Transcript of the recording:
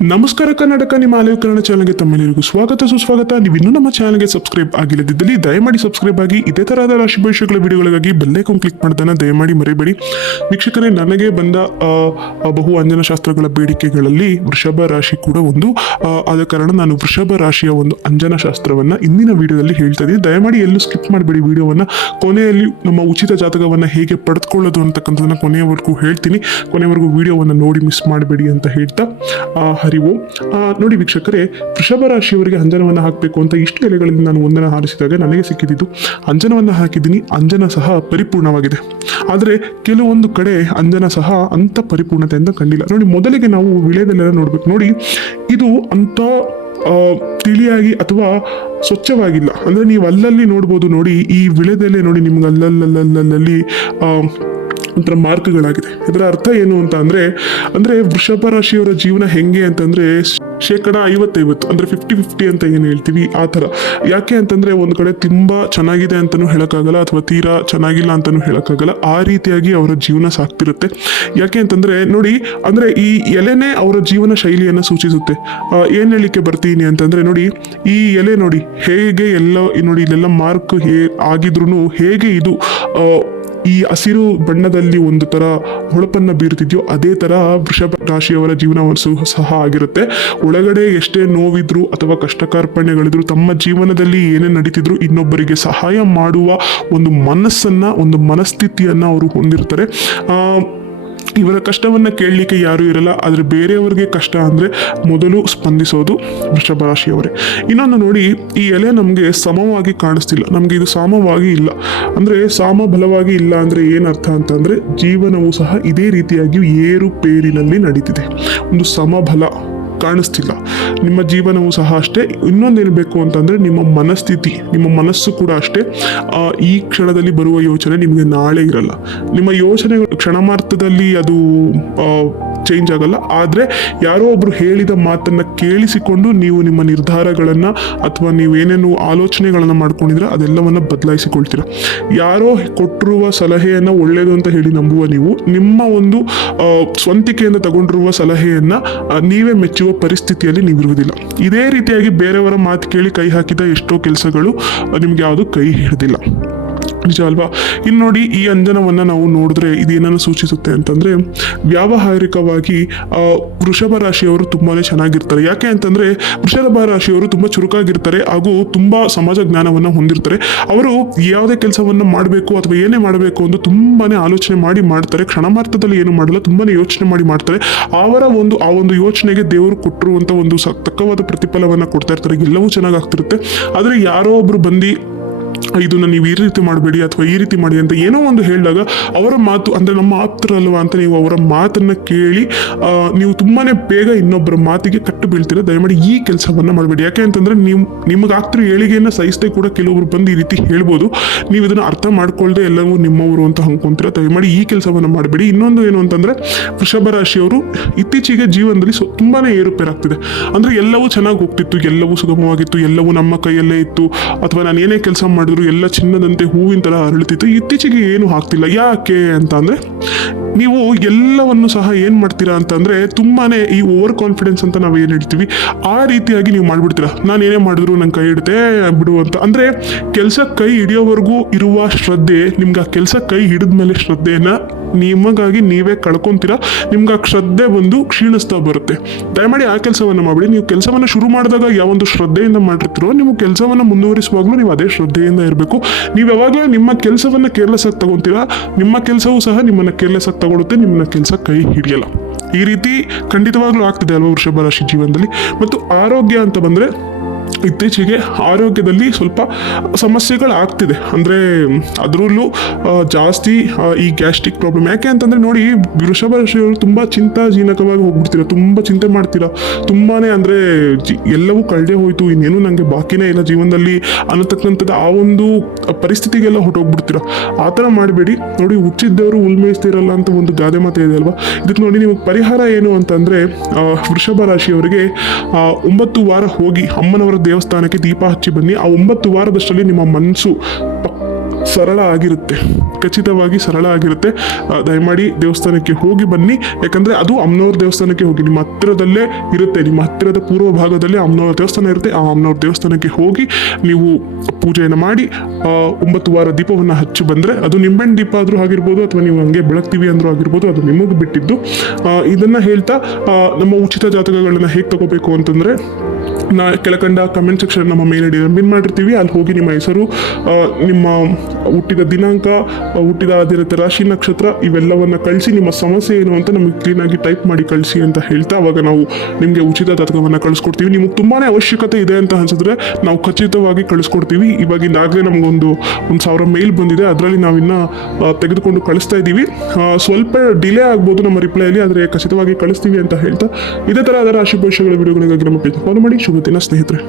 ನಮಸ್ಕಾರ ಕರ್ನಾಟಕ ನಿಮ್ಮ ಕನ್ನಡ ಚಾನಲ್ಗೆ ತಮ್ಮೆಲ್ಲರಿಗೂ ಸ್ವಾಗತ. ಸುಸ್ವಾಗತ. ನೀವು ಇನ್ನೂ ನಮ್ಮ ಚಾನಲ್ಗೆ ಸಬ್ಸ್ಕ್ರೈಬ್ ಆಗಿಲ್ಲದಿದ್ದಲ್ಲಿ ದಯಮಾಡಿ ಸಬ್ಸ್ಕ್ರೈಬ್ ಆಗಿ ಇದೇ ತರಹದ ರಾಶಿ ಭವಿಷ್ಯಗಳ ವಿಡಿಯೋಗಳಿಗಾಗಿ ಬೆಲ್ಲೈಕಾನ್ ಕ್ಲಿಕ್ ಮಾಡ್ತಾನೆ ದಯಮಾಡಿ ಮರಿಬೇಡಿ. ವೀಕ್ಷಕರೇ, ನನಗೆ ಬಂದ ಬಹು ಅಂಜನ ಶಾಸ್ತ್ರಗಳ ಬೇಡಿಕೆಗಳಲ್ಲಿ ವೃಷಭ ರಾಶಿ ಕೂಡ ಒಂದು. ಆದ ಕಾರಣ ನಾನು ವೃಷಭ ರಾಶಿಯ ಒಂದು ಅಂಜನ ಶಾಸ್ತ್ರವನ್ನ ಇಂದಿನ ವಿಡಿಯೋದಲ್ಲಿ ಹೇಳ್ತಾ ಇದ್ದೀನಿ. ದಯಮಾಡಿ ಎಲ್ಲೂ ಸ್ಕಿಪ್ ಮಾಡಬೇಡಿ ವಿಡಿಯೋವನ್ನ. ಕೊನೆಯಲ್ಲಿ ನಮ್ಮ ಉಚಿತ ಜಾತಕವನ್ನು ಹೇಗೆ ಪಡೆದುಕೊಳ್ಳೋದು ಅಂತಕ್ಕಂಥದ್ದನ್ನು ಕೊನೆಯವರೆಗೂ ಹೇಳ್ತೀನಿ. ಕೊನೆಯವರೆಗೂ ವಿಡಿಯೋವನ್ನು ನೋಡಿ ಮಿಸ್ ಮಾಡಬೇಡಿ ಅಂತ ಹೇಳ್ತಾ ಆ, ಹರಿ ಓಂ ಆ, ನೋಡಿ ವೀಕ್ಷಕರೇ ವೃಷಭ ರಾಶಿಯವರಿಗೆ ಅಂಜನವನ್ನು ಹಾಕಬೇಕು ಅಂತ ಇಷ್ಟು ಎಲೆಗಳಲ್ಲಿ ನಾನು ಒಂದನ್ನು ಹಾರಿಸಿದಾಗ ನನಗೆ ಸಿಕ್ಕಿದ್ದು. ಅಂಜನವನ್ನು ಹಾಕಿದ್ದೀನಿ ಅಂಜನ ಸಹ ಪರಿಪೂರ್ಣವಾಗಿದೆ. ಆದರೆ ಕೆಲವೊಂದು ಕಡೆ ಅಂಜನ ಸಹ ಅಂತ ಪರಿಪೂರ್ಣತೆಯಿಂದ ಕಂಡಿಲ್ಲ. ನೋಡಿ ಮೊದಲಿಗೆ ನಾವು ವಿಳೆಯದಲ್ಲೆಲ್ಲ ನೋಡ್ಬೇಕು. ನೋಡಿ ಇದು ಅಂಥ ತಿಳಿಯಾಗಿ ಅಥವಾ ಸ್ವಚ್ಛವಾಗಿಲ್ಲ. ಅಂದರೆ ನೀವು ಅಲ್ಲಲ್ಲಿ ನೋಡ್ಬೋದು ನೋಡಿ ಈ ವಿಳೆದಲ್ಲೇ ನೋಡಿ ನಿಮ್ಗೆ ಅಲ್ಲಲ್ಲಲ್ಲಲ್ಲಿ ಒಂಥರ ಮಾರ್ಕ್ಗಳಾಗಿದೆ. ಇದರ ಅರ್ಥ ಏನು ಅಂತ ಅಂದ್ರೆ ಅಂದ್ರೆ ವೃಷಭ ರಾಶಿಯವರ ಜೀವನ ಹೆಂಗೆ ಅಂತಂದ್ರೆ, ಶೇಕಡ ಐವತ್ತೈವತ್ತು, ಅಂದ್ರೆ ಫಿಫ್ಟಿ ಫಿಫ್ಟಿ ಅಂತ ಏನು ಹೇಳ್ತೀವಿ ಆ ಥರ. ಯಾಕೆ ಅಂತಂದ್ರೆ ಒಂದು ಕಡೆ ತುಂಬಾ ಚೆನ್ನಾಗಿದೆ ಅಂತಲೂ ಹೇಳೋಕ್ಕಾಗಲ್ಲ, ಅಥವಾ ತೀರಾ ಚೆನ್ನಾಗಿಲ್ಲ ಅಂತಲೂ ಹೇಳೋಕ್ಕಾಗಲ್ಲ, ಆ ರೀತಿಯಾಗಿ ಅವರ ಜೀವನ ಸಾಕ್ತಿರುತ್ತೆ ಯಾಕೆ ಅಂತಂದ್ರೆ, ನೋಡಿ, ಅಂದ್ರೆ ಈ ಎಲೆನೇ ಅವರ ಜೀವನ ಶೈಲಿಯನ್ನು ಸೂಚಿಸುತ್ತೆ. ಏನು ಹೇಳಲಿಕ್ಕೆ ಬರ್ತೀನಿ ಅಂತಂದ್ರೆ, ನೋಡಿ, ಈ ಎಲೆ ನೋಡಿ, ಹೇಗೆ ಎಲ್ಲ ನೋಡಿ, ಇಲ್ಲೆಲ್ಲ ಮಾರ್ಕ್ ಹೇ ಆಗಿದ್ರೂ ಹೇಗೆ ಇದು ಈ ಹಸಿರು ಬಣ್ಣದಲ್ಲಿ ಒಂದು ತರ ಹೊಳಪನ್ನ ಬೀರುತ್ತಿದ್ಯೋ, ಅದೇ ತರ ವೃಷಭ ರಾಶಿಯವರ ಜೀವನ ಸಹ- ಆಗಿರುತ್ತೆ. ಒಳಗಡೆ ಎಷ್ಟೇ ನೋವಿದ್ರು ಅಥವಾ ಕಷ್ಟ ಕಾರ್ಪಣ್ಯಗಳಿದ್ರು ತಮ್ಮ ಜೀವನದಲ್ಲಿ ಏನೇ ನಡೀತಿದ್ರು ಇನ್ನೊಬ್ಬರಿಗೆ ಸಹಾಯ ಮಾಡುವ ಒಂದು ಮನಸ್ಸನ್ನ, ಒಂದು ಮನಸ್ಥಿತಿಯನ್ನ ಅವರು ಹೊಂದಿರ್ತಾರೆ. ಇವರ ಕಷ್ಟವನ್ನು ಕೇಳಲಿಕ್ಕೆ ಯಾರೂ ಇರಲ್ಲ, ಆದರೆ ಬೇರೆಯವರಿಗೆ ಕಷ್ಟ ಅಂದರೆ ಮೊದಲು ಸ್ಪಂದಿಸೋದು ವೃಷಭ ರಾಶಿಯವರೇ ಇನ್ನೊಂದು ನೋಡಿ, ಈ ಎಲೆ ನಮಗೆ ಸಮವಾಗಿ ಕಾಣಿಸ್ತಿಲ್ಲ, ನಮಗೆ ಇದು ಸಾಮವಾಗಿ ಇಲ್ಲ. ಅಂದರೆ ಸಾಮ ಬಲವಾಗಿ ಇಲ್ಲ ಅಂದರೆ ಏನರ್ಥ ಅಂತಂದರೆ ಜೀವನವು ಸಹ ಇದೇ ರೀತಿಯಾಗಿ ಏರುಪೇರಿನಲ್ಲಿ ನಡೀತಿದೆ. ಒಂದು ಸಮಬಲ ಕಾಣಿಸ್ತಿಲ್ಲ. ನಿಮ್ಮ ಜೀವನವು ಸಹ ಅಷ್ಟೇ. ಇನ್ನೊಂದು ಬೇಕು ಅಂತಂದ್ರೆ ನಿಮ್ಮ ಮನಸ್ಥಿತಿ, ನಿಮ್ಮ ಮನಸ್ಸು ಕೂಡ ಅಷ್ಟೇ. ಈ ಕ್ಷಣದಲ್ಲಿ ಬರುವ ಯೋಚನೆ ನಿಮಗೆ ನಾಳೆ ಇರಲ್ಲ. ನಿಮ್ಮ ಯೋಚನೆಗಳು ಕ್ಷಣಮಾರ್ಥದಲ್ಲಿ ಅದು ಚೇಂಜ್ ಆಗಲ್ಲ. ಆದರೆ ಯಾರೋ ಒಬ್ರು ಹೇಳಿದ ಮಾತನ್ನು ಕೇಳಿಸಿಕೊಂಡು ನೀವು ನಿಮ್ಮ ನಿರ್ಧಾರಗಳನ್ನು ಅಥವಾ ನೀವು ಏನೇನು ಆಲೋಚನೆಗಳನ್ನ ಮಾಡ್ಕೊಂಡಿದ್ರೆ ಅದೆಲ್ಲವನ್ನು ಬದಲಾಯಿಸಿಕೊಳ್ತೀರ. ಯಾರೋ ಕೊಟ್ಟಿರುವ ಸಲಹೆಯನ್ನು ಒಳ್ಳೆಯದು ಅಂತ ಹೇಳಿ ನಂಬುವ ನೀವು, ನಿಮ್ಮ ಒಂದು ಸ್ವಂತಿಕೆಯನ್ನು ತಗೊಂಡಿರುವ ಸಲಹೆಯನ್ನು ನೀವೇ ಮೆಚ್ಚುವ ಪರಿಸ್ಥಿತಿಯಲ್ಲಿ ನೀವಿರುವುದಿಲ್ಲ. ಇದೇ ರೀತಿಯಾಗಿ ಬೇರೆಯವರ ಮಾತು ಕೇಳಿ ಕೈ ಹಾಕಿದ ಎಷ್ಟೋ ಕೆಲಸಗಳು ನಿಮ್ಗೆ ಯಾವುದು ಕೈ ಹಿಡಿದಿಲ್ಲ. ನಿಜ ಅಲ್ವಾ? ಇನ್ನು ನೋಡಿ ಈ ಅಂಜನವನ್ನ ನಾವು ನೋಡಿದ್ರೆ ಇದೇನನ್ನು ಸೂಚಿಸುತ್ತೆ ಅಂತಂದ್ರೆ, ವ್ಯಾವಹಾರಿಕವಾಗಿ ವೃಷಭ ರಾಶಿಯವರು ತುಂಬಾನೇ ಚೆನ್ನಾಗಿರ್ತಾರೆ. ಯಾಕೆ ಅಂತಂದ್ರೆ, ವೃಷಭ ರಾಶಿಯವರು ತುಂಬಾ ಚುರುಕಾಗಿರ್ತಾರೆ ಹಾಗೂ ತುಂಬಾ ಸಮಾಜ ಜ್ಞಾನವನ್ನ ಹೊಂದಿರ್ತಾರೆ. ಅವರು ಯಾವುದೇ ಕೆಲಸವನ್ನ ಮಾಡಬೇಕು ಅಥವಾ ಏನೇ ಮಾಡಬೇಕು ಅಂತ ತುಂಬಾನೇ ಆಲೋಚನೆ ಮಾಡಿ ಮಾಡ್ತಾರೆ. ಕ್ಷಣಮಾರ್ಥದಲ್ಲಿ ಏನು ಮಾಡಲ್ಲ, ತುಂಬಾನೇ ಯೋಚನೆ ಮಾಡಿ ಮಾಡ್ತಾರೆ. ಅವರ ಒಂದು, ಆ ಒಂದು ಯೋಚನೆಗೆ ದೇವರು ಕೊಟ್ಟಿರುವಂತ ಒಂದು ಸ- ತಕ್ಕವಾದ ಪ್ರತಿಫಲವನ್ನ ಕೊಡ್ತಾ ಇರ್ತಾರೆ. ಎಲ್ಲವೂ ಚೆನ್ನಾಗಿ ಆಗ್ತಿರುತ್ತೆ. ಆದ್ರೆ ಯಾರೋ ಒಬ್ರು ಬಂದು ಇದನ್ನ ನೀವು ಈ ರೀತಿ ಮಾಡಬೇಡಿ ಅಥವಾ ಈ ರೀತಿ ಮಾಡಿ ಅಂತ ಏನೋ ಒಂದು ಹೇಳಿದಾಗ ಅವರ ಮಾತು, ಅಂದ್ರೆ ನಮ್ಮ ಆಪ್ತರಲ್ವಾ ಅಂತ ನೀವು ಅವರ ಮಾತನ್ನ ಕೇಳಿ ನೀವು ತುಂಬಾನೇ ಬೇಗ ಇನ್ನೊಬ್ಬರ ಮಾತಿಗೆ ಕಟ್ಟು ಬೀಳ್ತೀರ. ದಯಮಾಡಿ ಈ ಕೆಲಸವನ್ನ ಮಾಡಬೇಡಿ. ಯಾಕೆ ಅಂತಂದರೆ ನೀವು, ನಿಮಗೆ ಆಗ್ತಿರೋ ಏಳಿಗೆಯನ್ನ ಸಹಿಸದೆ ಕೂಡ ಕೆಲವರು ಬಂದು ಈ ರೀತಿ ಹೇಳ್ಬೋದು. ನೀವು ಇದನ್ನ ಅರ್ಥ ಮಾಡ್ಕೊಳ್ಳದೆ ಎಲ್ಲವೂ ನಿಮ್ಮವರು ಅಂತ ಹಂಕೊಂತೀರ ದಯಮಾಡಿ ಈ ಕೆಲಸವನ್ನ ಮಾಡಬೇಡಿ. ಇನ್ನೊಂದು ಏನು ಅಂತಂದ್ರೆ, ವೃಷಭ ರಾಶಿಯವರು ಇತ್ತೀಚೆಗೆ ಜೀವನದಲ್ಲಿ ಸೊ ತುಂಬಾ ಏರುಪೇರಾಗ್ತಿದೆ. ಅಂದ್ರೆ ಎಲ್ಲವೂ ಚೆನ್ನಾಗಿ ಹೋಗ್ತಿತ್ತು, ಎಲ್ಲವೂ ಸುಗಮವಾಗಿತ್ತು, ಎಲ್ಲವೂ ನಮ್ಮ ಕೈಯಲ್ಲೇ ಇತ್ತು. ಅಥವಾ ನಾನು ಏನೇ ಕೆಲಸ ಮಾಡಿದ್ರು ಎಲ್ಲ ಚಿನ್ನದಂತೆ ಹೂವಿನ ತರ ಅರಳುತ್ತಿತ್ತು. ಇತ್ತೀಚೆಗೆ ಏನು ಆಗ್ತಿಲ್ಲ ಯಾಕೆ ಅಂತ ಅಂದ್ರೆ ನೀವು ಎಲ್ಲವನ್ನು ಸಹ ಏನ್ ಮಾಡ್ತೀರಾ ಅಂತಂದ್ರೆ, ತುಂಬಾನೇ ಈ ಓವರ್ ಕಾನ್ಫಿಡೆನ್ಸ್ ಅಂತ ನಾವು ಏನ್ ಹೇಳ್ತೀವಿ, ಆ ರೀತಿಯಾಗಿ ನೀವು ಮಾಡ್ಬಿಡ್ತೀರಾ. ನಾನು ಏನೇ ಮಾಡಿದ್ರು ನನ್ನ ಕೈ ಹಿಡಿದೆ ಬಿಡು ಅಂತ. ಅಂದ್ರೆ ಕೆಲಸ ಕೈ ಹಿಡಿಯೋವರೆಗೂ ಇರುವ ಶ್ರದ್ಧೆ, ನಿಮ್ಗೆ ಆ ಕೆಲಸ ಕೈ ಹಿಡಿದ ಮೇಲೆ ಶ್ರದ್ಧೆಯನ್ನ ನಿಮಗಾಗಿ ನೀವೇ ಕಳ್ಕೊಂತೀರಾ, ನಿಮ್ಗೆ ಆ ಶ್ರದ್ಧೆ ಬಂದು ಕ್ಷೀಣಿಸ್ತಾ ಬರುತ್ತೆ. ದಯಮಾಡಿ ಆ ಕೆಲಸವನ್ನ ಮಾಡಬೇಡಿ. ನೀವು ಕೆಲಸವನ್ನು ಶುರು ಮಾಡಿದಾಗ ಯಾವೊಂದು ಶ್ರದ್ಧೆಯಿಂದ ಮಾಡಿರ್ತೀರೋ ನಿಮ್ಮ ಕೆಲಸವನ್ನು ಮುಂದುವರಿಸುವಾಗಲೂ ನೀವು ಅದೇ ಶ್ರದ್ಧೆಯಿಂದ ಇರಬೇಕು. ನೀವು ಯಾವಾಗಲೂ ನಿಮ್ಮ ಕೆಲಸವನ್ನು ಕೇರ್ಲೆಸ್ ಆಗಿ ತಗೊಂತೀರಾ, ನಿಮ್ಮ ಕೆಲಸವೂ ಸಹ ನಿಮ್ಮನ್ನ ಕೇರ್ಲೆಸ್ ಆಗಿ ತಗೊಳುತ್ತೆ, ನಿಮ್ಮನ್ನ ಕೆಲಸ ಕೈ ಹಿಡಿಯಲ್ಲ. ಈ ರೀತಿ ಖಂಡಿತವಾಗ್ಲೂ ಆಗ್ತಿದೆ ಅಲ್ವಾ ವೃಷಭ ರಾಶಿ ಜೀವನದಲ್ಲಿ? ಮತ್ತು ಆರೋಗ್ಯ ಅಂತ ಬಂದ್ರೆ ಇತ್ತೀಚೆಗೆ ಆರೋಗ್ಯದಲ್ಲಿ ಸ್ವಲ್ಪ ಸಮಸ್ಯೆಗಳಾಗ್ತಿದೆ. ಅಂದರೆ, ಅದರಲ್ಲೂ ಜಾಸ್ತಿ ಈ ಗ್ಯಾಸ್ಟ್ರಿಕ್ ಪ್ರಾಬ್ಲಮ್. ಯಾಕೆ ಅಂತಂದರೆ ನೋಡಿ, ವೃಷಭ ರಾಶಿಯವರು ತುಂಬ ಚಿಂತಾಜೀನಕವಾಗಿ ಹೋಗ್ಬಿಡ್ತೀರ. ತುಂಬ ಚಿಂತೆ ಮಾಡ್ತೀರಾ. ತುಂಬಾ ಅಂದರೆ ಎಲ್ಲವೂ ಕಳೆದೇ ಹೋಯಿತು. ಇನ್ನೇನು ನನಗೆ ಬಾಕಿನೇ ಇಲ್ಲ ಜೀವನದಲ್ಲಿ. ಅನ್ನತಕ್ಕಂಥದ್ದು ಆ ಒಂದು ಪರಿಸ್ಥಿತಿಗೆಲ್ಲ ಹೊಟ್ಟೋಗ್ಬಿಡ್ತೀರ ಆ ಥರ ಮಾಡಬೇಡಿ. ನೋಡಿ ಹುಚ್ಚಿದ್ದವರು ಉಲ್ಮೇಯಿಸ್ತಿರಲ್ಲ ಅಂತ ಒಂದು ಗಾದೆ ಮಾತೆ ಇದೆ ಅಲ್ವಾ? ಇದಕ್ಕೆ ನೋಡಿ, ನಿಮಗೆ ಪರಿಹಾರ ಏನು ಅಂತಂದರೆ ವೃಷಭ ರಾಶಿಯವರಿಗೆ ಒಂಬತ್ತು ವಾರ ಹೋಗಿ ಅಮ್ಮನವರ ದೇವಸ್ಥಾನಕ್ಕೆ ದೀಪ ಹಚ್ಚಿ ಬನ್ನಿ. ಆ ಒಂಬತ್ತು ವಾರದಷ್ಟರಲ್ಲಿ ನಿಮ್ಮ ಮನಸ್ಸು ಸರಳ ಆಗಿರುತ್ತೆ. ಖಚಿತವಾಗಿ ಸರಳ ಆಗಿರುತ್ತೆ. ದಯಮಾಡಿ ದೇವಸ್ಥಾನಕ್ಕೆ ಹೋಗಿ ಬನ್ನಿ. ಯಾಕಂದರೆ ಅದು ಅಮ್ನವ್ರ ದೇವಸ್ಥಾನಕ್ಕೆ ಹೋಗಿ, ನಿಮ್ಮ ಹತ್ತಿರದಲ್ಲೇ ಇರುತ್ತೆ. ನಿಮ್ಮ ಹತ್ತಿರದ ಪೂರ್ವ ಭಾಗದಲ್ಲಿ ಅಮ್ನವ್ರ ದೇವಸ್ಥಾನ ಇರುತ್ತೆ. ಆ ಅಮ್ನವ್ರ ದೇವಸ್ಥಾನಕ್ಕೆ ಹೋಗಿ ನೀವು ಪೂಜೆಯನ್ನು ಮಾಡಿ ಒಂಬತ್ತು ವಾರ ದೀಪವನ್ನು ಹಚ್ಚಿ ಬಂದರೆ ಅದು ನಿಂಬೆಣ್ಣ ದೀಪ ಆದರೂ ಆಗಿರ್ಬೋದು ಅಥವಾ ನೀವು ಹಂಗೆ ಬೆಳಗ್ತೀವಿ ಅಂದರೂ ಆಗಿರ್ಬೋದು, ಅದು ನಿಮಗೆ ಬಿಟ್ಟಿದ್ದು. ಇದನ್ನ ಹೇಳ್ತಾ ನಮ್ಮ ಉಚಿತ ಜಾತಕಗಳನ್ನು ಹೇಗೆ ತಗೋಬೇಕು ಅಂತಂದ್ರೆ ನಾ ಕೆಳಕಂಡ ಕಮೆಂಟ್ ಸೆಕ್ಷನ್ ನಮ್ಮ ಮೇಲ್ ಐಡಿ ಪಿನ್ ಮಾಡಿರ್ತೀವಿ. ಅಲ್ಲಿ ಹೋಗಿ ನಿಮ್ಮ ಹೆಸರು ನಿಮ್ಮ ಹುಟ್ಟಿದ ದಿನಾಂಕ ಹುಟ್ಟಿದ ಅದಿರುತ್ತೆ ರಾಶಿ ನಕ್ಷತ್ರ ಇವೆಲ್ಲವನ್ನು ಕಳಿಸಿ, ನಿಮ್ಮ ಸಮಸ್ಯೆ ಏನು ಅಂತ ನಮಗೆ ಕ್ಲೀನಾಗಿ ಟೈಪ್ ಮಾಡಿ ಕಳಿಸಿ ಅಂತ ಹೇಳ್ತಾ ಅವಾಗ ನಾವು ನಿಮಗೆ ಉಚಿತ ತತ್ವವನ್ನು ಕಳಿಸ್ಕೊಡ್ತೀವಿ. ನಿಮಗೆ ತುಂಬಾ ಅವಶ್ಯಕತೆ ಇದೆ ಅಂತ ಅನ್ಸಿದ್ರೆ ನಾವು ಖಚಿತವಾಗಿ ಕಳಿಸ್ಕೊಡ್ತೀವಿ. ಇವಾಗಿಂದಾಗಲೇ ನಮಗೊಂದು ಒಂದು ಸಾವಿರ ಮೇಲ್ ಬಂದಿದೆ. ಅದರಲ್ಲಿ ನಾವಿನ್ನು ತೆಗೆದುಕೊಂಡು ಕಳಿಸ್ತಾ ಇದ್ದೀವಿ ಸ್ವಲ್ಪ ಡಿಲೇ ಆಗ್ಬೋದು ನಮ್ಮ ರಿಪ್ಲೈಯಲ್ಲಿ ಆದರೆ ಖಚಿತವಾಗಿ ಕಳಿಸ್ತೀವಿ ಅಂತ ಹೇಳ್ತಾ ಇದೇ ಥರ ಅದರ ರಾಶಿ ಭವಿಷ್ಯಗಳ ವಿಡಿಯೋಗಳಿಗಾಗಿ ನಮ್ಮ ಪೇಜ್ ಫಾಲೋ ಮಾಡಿ. ಶುಭ ದಿನ ಸ್ನೇಹಿತರೆ